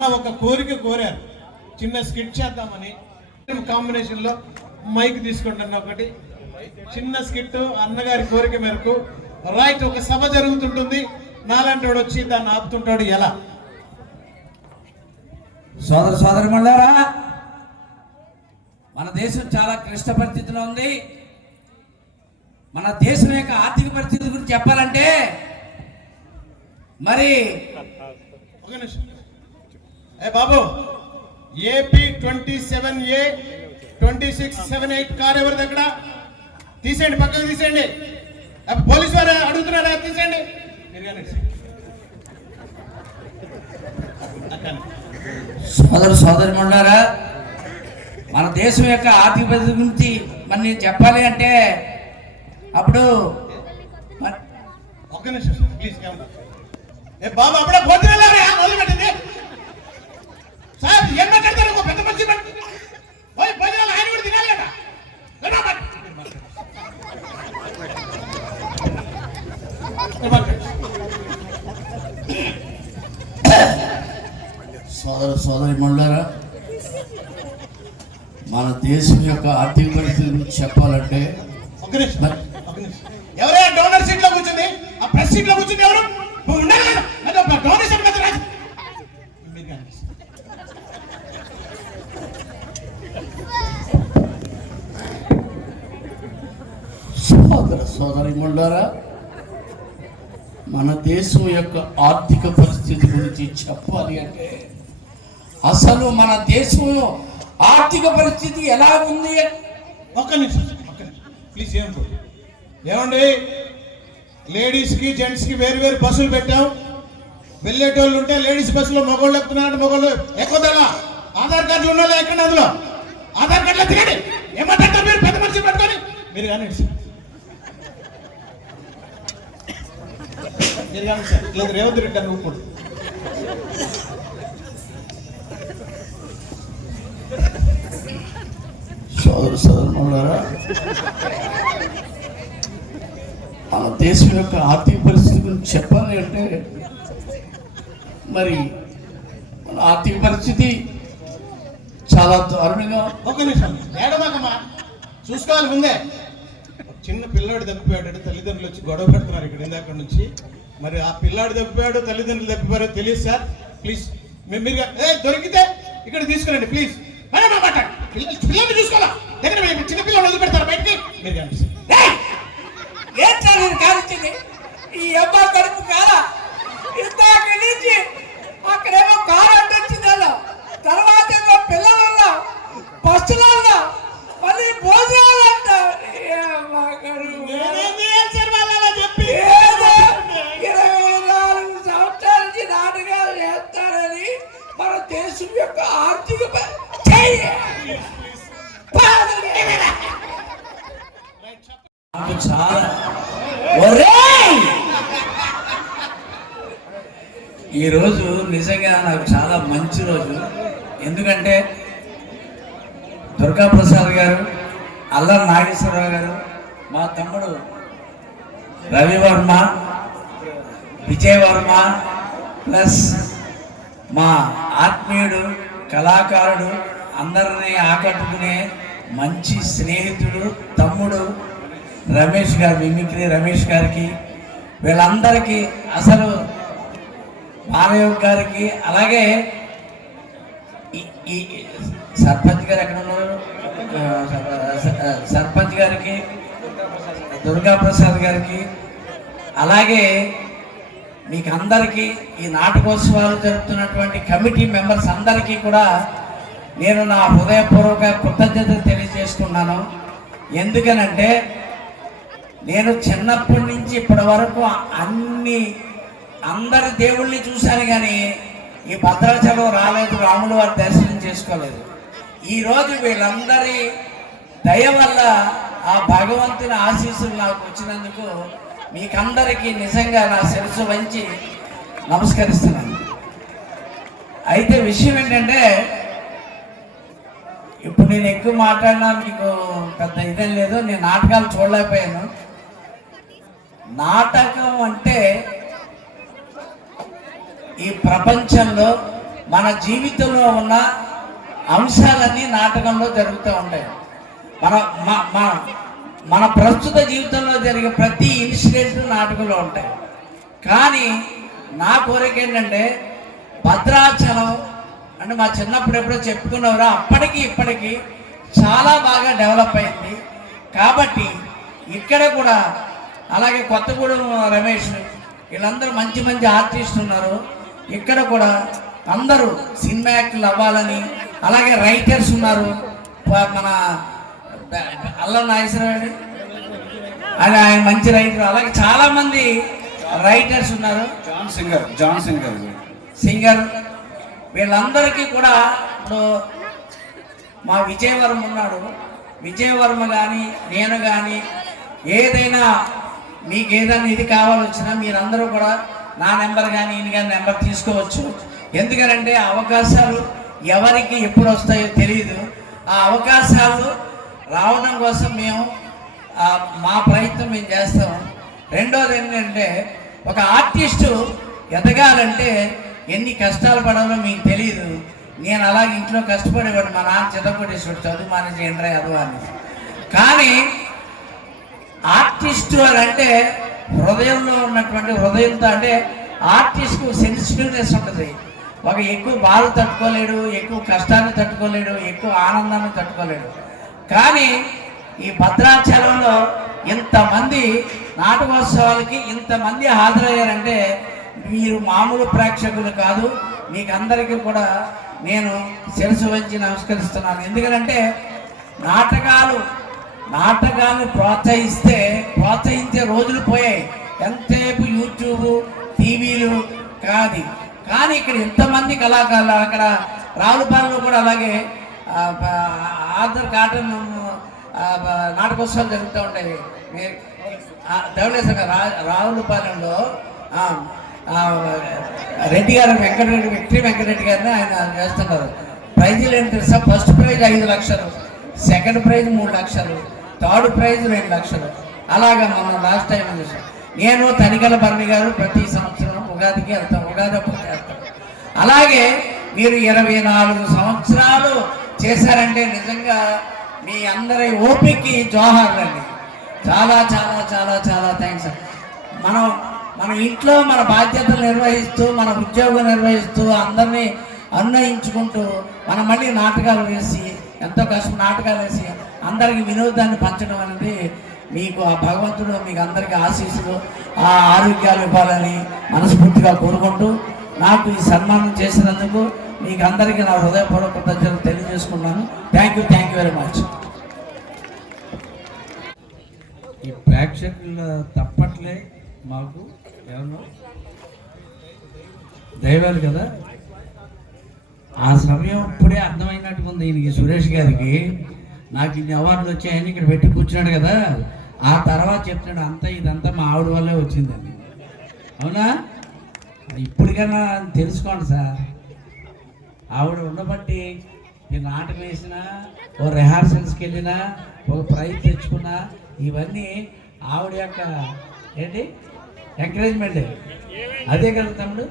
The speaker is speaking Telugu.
ఒక కోరిక కోరారు, చిన్న స్కిట్ చేద్దామని. కాంబినేషన్ లో మైక్ తీసుకుంటున్నా, ఒకటి చిన్న స్కిట్ అన్నగారి కోరిక మేరకు. రైట్, ఒక సభ జరుగుతుంటుంది, నాలాంటి వాడు వచ్చి దాన్ని ఆపుతుంటాడు. ఎలా సోదరమల్లారా, మన దేశం చాలా క్లిష్ట పరిస్థితిలో ఉంది. మన దేశం యొక్క ఆర్థిక పరిస్థితి గురించి చెప్పాలంటే మరి ఒక నిమిషం. ఏ బాబు, ఏపీ 27A 2678 కార్ ఎవరిది? అక్కడ తీసేయండి, పక్కకు తీసేయండి. పోలీసు వారు అడుగుతున్నారా? తీసేయండి. సోదరమల్లారా, మన దేశం యొక్క ఆర్థిక పరిస్థితి గురించి మరి నేను చెప్పాలి అంటే అప్పుడు ఒక్క నిమిషం ప్లీజ్. ఏ బాబు, అప్పుడే భోజనాలు మొదలుపెట్టింది సార్. ఏం మాట్లాడతారు? ఒక పెద్ద మంచి భోజనాలు ఆయన కూడా తినాలి కదా. సోదరిమల్లారా, మన దేశం యొక్క ఆర్థిక పరిస్థితి గురించి చెప్పాలంటే ఎవరే డోనర్ సీట్ లో కూర్చుంది? ఆ ప్రెస్ సీట్ లో కూర్చుంది ఎవరు? డొనేషన్ సోదరిమల్లారా, మన దేశం యొక్క ఆర్థిక పరిస్థితి గురించి చెప్పాలి అంటే అసలు మన దేశం ఆర్థిక పరిస్థితి ఎలా ఉంది? ఒక్క నిమిషం ప్లీజ్. ఏమండి, లేడీస్ కి జెంట్స్ కి వేరు వేరు బస్సులు పెట్టాం. వెళ్ళేటోళ్ళు ఉంటే లేడీస్ బస్సులో మగోళ్ళు ఎక్కుతున్నారు, మగోళ్ళు ఎక్కువ. ఆధార్ కార్డులు ఉన్నా ఎక్కడ? అందులో ఆధార్ కార్డులో తిరగండి. ఏమంటారు మీరు? పెద్ద మనిషి పెట్టుకొని మీరు కానీ మీరు కానీ సార్, లేదు రేవంత్ రెడ్డి అని ఊపుడు. సోదరులారా, మన దేశం యొక్క ఆర్థిక పరిస్థితి గురించి చెప్పాలి అంటే మరి మన ఆర్థిక పరిస్థితి చాలా దారుణంగా. ఒక నిమిషం ఏడమాకమ్మా, చూసుకోవాలి ముందే. చిన్న పిల్లాడు తప్పిపోయాడు, తల్లిదండ్రులు వచ్చి గొడవ పెడుతున్నారు ఇక్కడ ఇందాక నుంచి. మరి ఆ పిల్లాడు తప్పిపోయాడు, తల్లిదండ్రులు తప్పిపోయారు తెలియదు సార్. ప్లీజ్ మీరు దొరికితే ఇక్కడ తీసుకురండి ప్లీజ్. పిల్లల్ని చూసుకోవాలా దగ్గర, చిన్న పిల్లలు వదిలి పెడతారు బయటికి. మీరు కానీ కాల్చింది ఈ అబ్బా కడుపు కాదా? ఇందాక నుంచి అక్కడేమో కారు అడ్డొచ్చింది, తర్వాత ఏమో పిల్లల పస్తులలో మళ్ళీ భోజనాలు అంట. చెప్పి 24 సంవత్సరాల నుంచి నాటకాలు చేస్తారని మన దేశం యొక్క ఆర్థిక చాలా ఈరోజు నిజంగా నాకు చాలా మంచి రోజు. ఎందుకంటే దుర్గాప్రసాద్ గారు, అల్లరి నాగేశ్వరరావు గారు, మా తమ్ముడు రవివర్మ, విజయవర్మ, ప్లస్ మా ఆత్మీయుడు కళాకారుడు, అందరినీ ఆకట్టుకునే మంచి స్నేహితుడు తమ్ముడు రమేష్ గారు, మిమిక్రీ రమేష్ గారికి, వీళ్ళందరికీ, అసలు మానవ్ గారికి, అలాగే ఈ సర్పంచ్ గారు ఎక్కడ ఉన్నారు, సర్పంచ్ గారికి, దుర్గాప్రసాద్ గారికి, అలాగే మీకు అందరికీ, ఈ నాటకోత్సవాలు జరుపుతున్నటువంటి కమిటీ మెంబర్స్ అందరికీ కూడా నేను నా హృదయపూర్వక కృతజ్ఞతలు తెలియజేస్తున్నాను. ఎందుకనంటే నేను చిన్నప్పటి నుంచి ఇప్పటి వరకు అందరి దేవుళ్ళని చూశాను, కానీ ఈ భద్రాచలం రాలేదు, రాముల వారి దర్శనం చేసుకోలేదు. ఈరోజు వీళ్ళందరి దయ వల్ల ఆ భగవంతుని ఆశీస్సులు నాకు వచ్చినందుకు మీకందరికీ నిజంగా నా శిరస్సు వంచి నమస్కరిస్తున్నాను. అయితే విషయం ఏంటంటే, ఇప్పుడు నేను ఎక్కువ మాట్లాడినా మీకు పెద్ద ఇదేం లేదు. నేను నాటకాలు చూడలేకపోయాను. నాటకం అంటే ఈ ప్రపంచంలో మన జీవితంలో ఉన్న అంశాలన్నీ నాటకంలో జరుగుతూ ఉంటాయి. మన మన ప్రస్తుత జీవితంలో జరిగే ప్రతి ఇన్సిడెంట్ నాటకంలో ఉంటాయి. కానీ నా కోరిక ఏంటంటే భద్రాచలం అంటే మా చిన్నప్పుడు ఎప్పుడో చెప్పుకున్నవారు అప్పటికి ఇప్పటికీ చాలా బాగా డెవలప్ అయింది. కాబట్టి ఇక్కడ కూడా అలాగే కొత్తగూడెం రమేష్ వీళ్ళందరూ మంచి మంచి ఆర్టిస్టులు ఉన్నారు. ఇక్కడ కూడా అందరూ సినిమా యాక్టర్లు అవ్వాలని, అలాగే రైటర్స్ ఉన్నారు. మన అల్లం నాగేశ్వరరావు ఆయన మంచి రైటర్, అలాగే చాలా మంది రైటర్స్ ఉన్నారు. జాన్ సింగర్ వీళ్ళందరికీ కూడా ఇప్పుడు మా విజయవర్మ ఉన్నాడు. విజయవర్మ కానీ నేను కానీ ఏదైనా మీకు ఏదైనా ఇది కావాల్సి వచ్చినా మీరందరూ కూడా నా నెంబర్ కానీ ఈయన కానీ నెంబర్ తీసుకోవచ్చు. ఎందుకంటే అవకాశాలు ఎవరికి ఎప్పుడు వస్తాయో తెలియదు. ఆ అవకాశాలు రావడం కోసం మేము మా ప్రయత్నం మేము చేస్తాము. రెండోది ఏంటంటే ఒక ఆర్టిస్టు ఎదగాలంటే ఎన్ని కష్టాలు పడాలో మీకు తెలియదు. నేను అలాగే ఇంట్లో కష్టపడేవాడు. మా నాన్న చిత్తకొట్టేసాడు, చదువు మానేసి ఎంట్రా చదువు అని. కానీ ఆర్టిస్టు అని అంటే హృదయంలో ఉన్నటువంటి హృదయంతో, అంటే ఆర్టిస్ట్కు సెన్సిటివ్నెస్ ఉంటుంది. ఒక ఎక్కువ బాధ తట్టుకోలేడు, ఎక్కువ కష్టాన్ని తట్టుకోలేడు, ఎక్కువ ఆనందాన్ని తట్టుకోలేడు. కానీ ఈ భద్రాచలంలో ఇంతమంది నాటకోత్సవాలకి ఇంతమంది హాజరయ్యారంటే మీరు మామూలు ప్రేక్షకులు కాదు. మీకు అందరికీ కూడా నేను శిరస్సు వంచి నమస్కరిస్తున్నాను. ఎందుకంటే నాటకాలు ప్రోత్సహించే రోజులు పోయాయి. ఎంతసేపు యూట్యూబ్ టీవీలు కాదు. కానీ ఇక్కడ ఇంతమంది కళాకారులు, అక్కడ రావులపాలెంలో కూడా అలాగే ఆర్థర్ కాటన్ నాటకోత్సవాలు జరుగుతూ ఉంటాయి. ధవళేశ్వర రావులపాలెంలో రెడ్డి గారు విక్టరీ వెంకటరెడ్డి గారిని ఆయన వేస్తున్నారు. ప్రైజులు ఏంటి తెలుసా? ఫస్ట్ ప్రైజ్ 5 లక్షలు, సెకండ్ ప్రైజ్ 3 లక్షలు, థర్డ్ ప్రైజ్ 2 లక్షలు. అలాగా మనం లాస్ట్ టైం చూసాం. నేను తనికల భరణి గారు ప్రతి సంవత్సరం ఉగాదికి వెళ్తాం, ఉగాది అప్పుడు చేస్తాం. అలాగే మీరు 24 సంవత్సరాలు చేశారంటే నిజంగా మీ అందరి ఓపికకి జోహార్లండి. చాలా చాలా చాలా చాలా థ్యాంక్స్. మన ఇంట్లో మన బాధ్యతలు నిర్వహిస్తూ, మన ఉద్యోగం నిర్వహిస్తూ, అందరినీ అన్వయించుకుంటూ మనం మళ్ళీ నాటకాలు వేసి, ఎంతో కష్టం నాటకాలు వేసి అందరికీ వినోదాన్ని పంచడం అనేది మీకు ఆ భగవంతుడు మీకు అందరికీ ఆశీస్సులు, ఆ ఆరోగ్యాలు ఇవ్వాలని మనస్ఫూర్తిగా కోరుకుంటూ నాకు ఈ సన్మానం చేసినందుకు మీకు అందరికీ నా హృదయపూర్వక కృతజ్ఞతలు తెలియజేసుకున్నాను. Thank you very much. ఈ ప్రేక్షకుల తప్పట్లే మాకు ఎవరు దైవాలు కదా. ఆ సమయం ఇప్పుడే అర్థమైనట్టుగా ఉంది ఈయనకి, సురేష్ గారికి. నాకు ఇన్ని అవార్డులు వచ్చాయని ఇక్కడ పెట్టి కూర్చున్నాడు కదా. ఆ తర్వాత చెప్తున్నాడు ఇదంతా మా ఆవిడ వల్లే వచ్చిందని. అవునా? ఇప్పటికైనా తెలుసుకోండి సార్. ఆవిడ ఉండబట్టి మీరు నాటకం వేసినా, ఓ రిహార్సల్స్కి వెళ్ళినా, ఒక ప్రైజ్ తెచ్చుకున్నా, ఇవన్నీ ఆవిడ యొక్క ఎంకరేజ్మెంట్. అదే కదా తమ్ముడు.